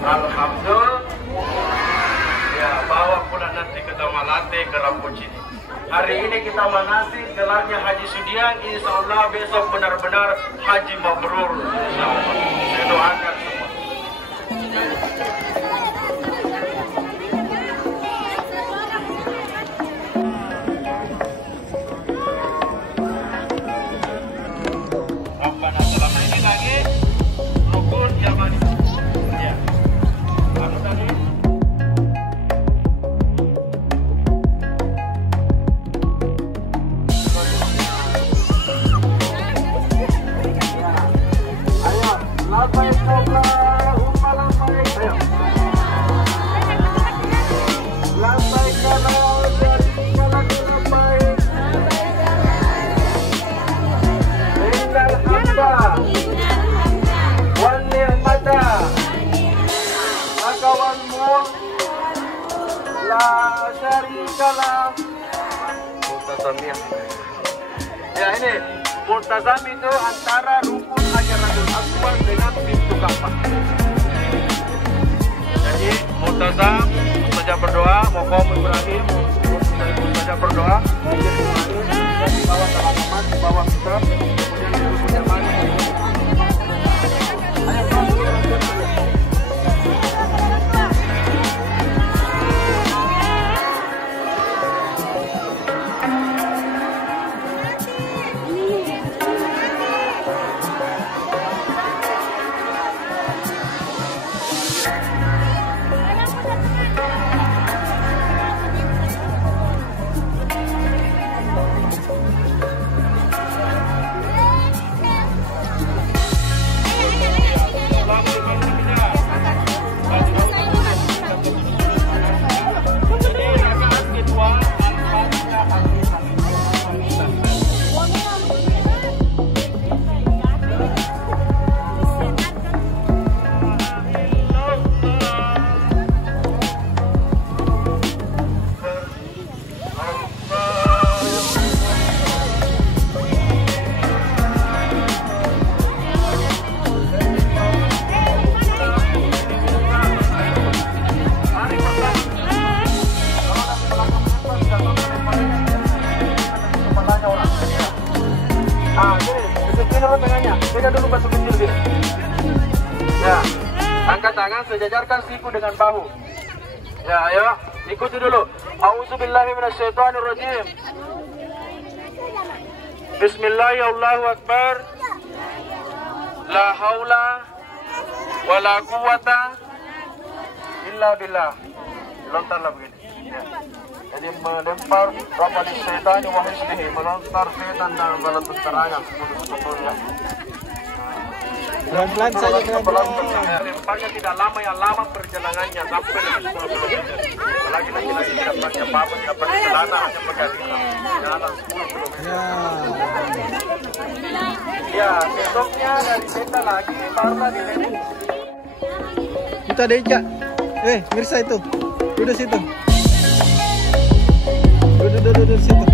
Alhamdulillah. Ya, bawa pula nanti kita melatih ke Rampocini. Hari ini kita mengasih gelarnya Haji Sudiang. Insya Allah besok benar-benar Haji Mabrur. Insya Allah. Saya doakan semua. Rabbana selama ini lagi rukun yamani. Ya. Anu tadi. Ya ini multazam itu antara rukun Hajaratul Aswad dengan pintu Ka'bah. Jadi multazam saja berdoa, Maqam Ibrahim saja berdoa, di bawah teman-teman, di bawah kita, kemudian di rukun mana? Ya, angkat tangan, sejajarkan siku dengan bahu. Ya, ayo, ikuti dulu. A'udzubillahi minasyaitonirrajim. Bismillahirrahmanirrahim. Allahu Akbar. La haula wa la quwata illa billah. Lontarlah begini. Ya. Jadi melempar rabbani syaitani wa hisbihi, melontar setan dan bala tentaranya sepuluh-sepuluhnya. Pelan-pelan saja, pelan-pelan. Lemparnya tidak lama, yang lama perjalanannya sampai lebih 10 km. Apalagi lagi-lagi tidak pakai apa-apa, tidak pakai celana, hanya pakai jalan 10 km. Ya, besoknya dari Senda lagi, baru lagi Leni. Itu ada Ica. Mirsa itu. Duduk situ. Duduk situ.